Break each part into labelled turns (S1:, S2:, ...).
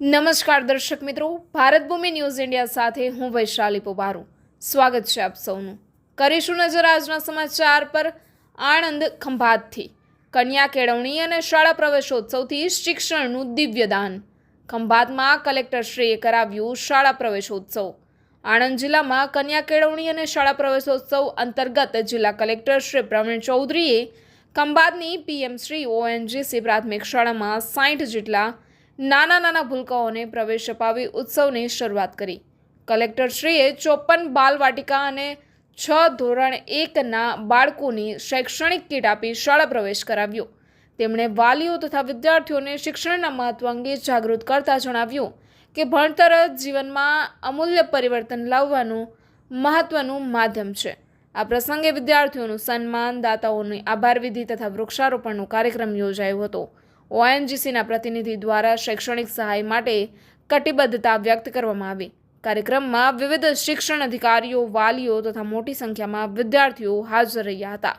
S1: નમસ્કાર દર્શક મિત્રો, ભારત ભૂમિ ન્યૂઝ ઇન્ડિયા સાથે હું વૈશાલી પોબારુ. સ્વાગત છે આપ સૌનું. કરીશું નજર આજના સમાચાર પર આણંદ ખંભાતથી. કન્યા કેળવણી અને શાળા પ્રવેશોત્સવથી શિક્ષણનું દિવ્યદાન. ખંભાતમાં કલેક્ટરશ્રીએ કરાવ્યું શાળા પ્રવેશોત્સવ. આણંદ જિલ્લામાં કન્યા કેળવણી અને શાળા પ્રવેશોત્સવ અંતર્ગત જિલ્લા કલેક્ટર શ્રી પ્રવીણ ચૌધરીએ ખંભાતની પીએમ શ્રી ઓએનજીસી પ્રાથમિક શાળામાં સાઠ જેટલા નાના નાના ભૂલકાઓને પ્રવેશ અપાવી ઉત્સવની શરૂઆત કરી. કલેક્ટરશ્રીએ ચોપન બાલવાટિકા અને છ ધોરણ એકના બાળકોની શૈક્ષણિક કીટ આપી શાળા પ્રવેશ કરાવ્યો. તેમણે વાલીઓ તથા વિદ્યાર્થીઓને શિક્ષણના મહત્વ અંગે જાગૃત કરતા જણાવ્યું કે ભણતર જીવનમાં અમૂલ્ય પરિવર્તન લાવવાનું મહત્વનું માધ્યમ છે. આ પ્રસંગે વિદ્યાર્થીઓનું સન્માન, દાતાઓની આભાર વિધિ તથા વૃક્ષારોપણનો કાર્યક્રમ યોજાયો હતો. ઓએનજીસીના પ્રતિનિધિ દ્વારા શૈક્ષણિક સહાય માટે કટિબદ્ધતા વ્યક્ત કરવામાં આવી. કાર્યક્રમમાં વિવિધ શિક્ષણ અધિકારીઓ, વાલીઓ તથા મોટી સંખ્યામાં વિદ્યાર્થીઓ હાજર રહ્યા હતા.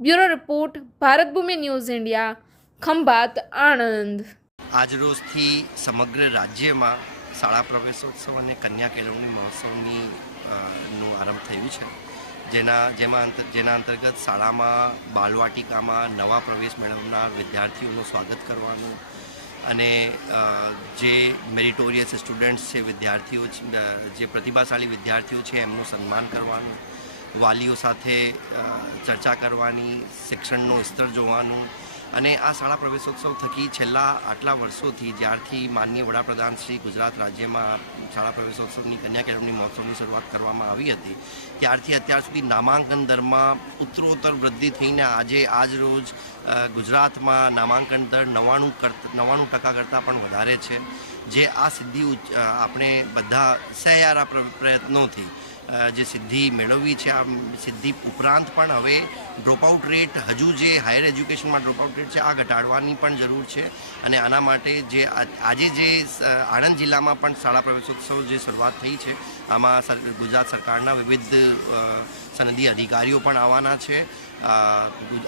S1: Bureau report, Bharat Bhumi news India, Khambhat, Anand.
S2: આજરોજથી સમગ્ર રાજ્યમાં શાળા પ્રવેશોત્સવ અને કન્યા કેળવણી મહોત્સવની નું આરંભ થયું છે. જેના જેમાં જેના અંતર્ગત શાળામાં, બાલવાટિકામાં નવા પ્રવેશ મેળવનાર વિદ્યાર્થીઓનું સ્વાગત કરવાનું અને જે મેરિટોરિયસ સ્ટુડન્ટ્સ છે, વિદ્યાર્થીઓ જે પ્રતિભાશાળી વિદ્યાર્થીઓ છે, એમનું સન્માન કરવાનું, વાલીઓ સાથે ચર્ચા કરવાની, શિક્ષણનું સ્તર જોવાનું અને આ શાળા પ્રવેશોત્સવ થકી છેલ્લા આટલા વર્ષોથી જ્યારથી માનનીય વડાપ્રધાન શ્રી ગુજરાત રાજ્યમાં શાળા પ્રવેશોત્સવની કન્યા કેળવણી મહોત્સવની શરૂઆત કરવામાં આવી હતી, ત્યારથી અત્યાર સુધી નામાંકન દરમાં ઉત્તરોત્તર વૃદ્ધિ થઈને આજે આજ રોજ ગુજરાતમાં નામાંકન દર નવ્વાણું કરતા, નવ્વાણું ટકા કરતાં પણ વધારે છે. જે આ સિદ્ધિ આપણે બધા સહયારા પ્રયત્નોથી જે સિદ્ધિ મેળવવી છે આ સિદ્ધિ ઉપરાંત પણ હવે ડ્રોપઆઉટ રેટ હજુ જે હાયર એજ્યુકેશનમાં ડ્રોપઆઉટ રેટ છે, આ ઘટાડવાની પણ જરૂર છે. અને આના માટે જે આજે જે આણંદ જિલ્લામાં પણ શાળા પ્રવેશોત્સવ જે શરૂઆત થઈ છે આમાં ગુજરાત સરકારના વિવિધ સનદી અધિકારીઓ પણ આવવાના છે.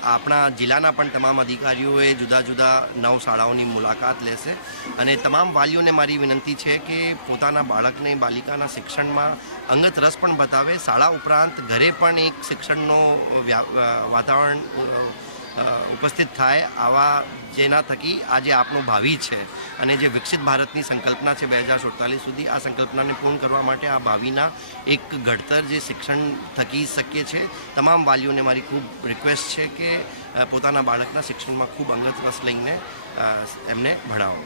S2: આપણા જિલ્લાના પણ તમામ અધિકારીઓએ જુદા જુદા નવ શાળાઓની મુલાકાત લેશે. અને તમામ વાલીઓને મારી વિનંતી છે કે પોતાના બાળકને બાલિકાના શિક્ષણમાં અંગત રસ પણ બતાવે. શાળા ઉપરાંત ઘરે પણ એક શિક્ષણનો વાતાવરણ ઉપસ્થિત થાય આવા જેના થકી આજે આપનો ભાવિ છે અને જે વિકસિત ભારતની સંકલ્પના છે બે હજાર સુડતાલીસ સુધી આ સંકલ્પનાને પૂર્ણ કરવા માટે આ ભાવિના એક ઘડતર જે શિક્ષણ થકી શક્ય છે. તમામ વાલીઓને મારી ખૂબ રિક્વેસ્ટ છે કે પોતાના બાળકના શિક્ષણમાં ખૂબ અંગત રસ લઈને એમને ભણાવો.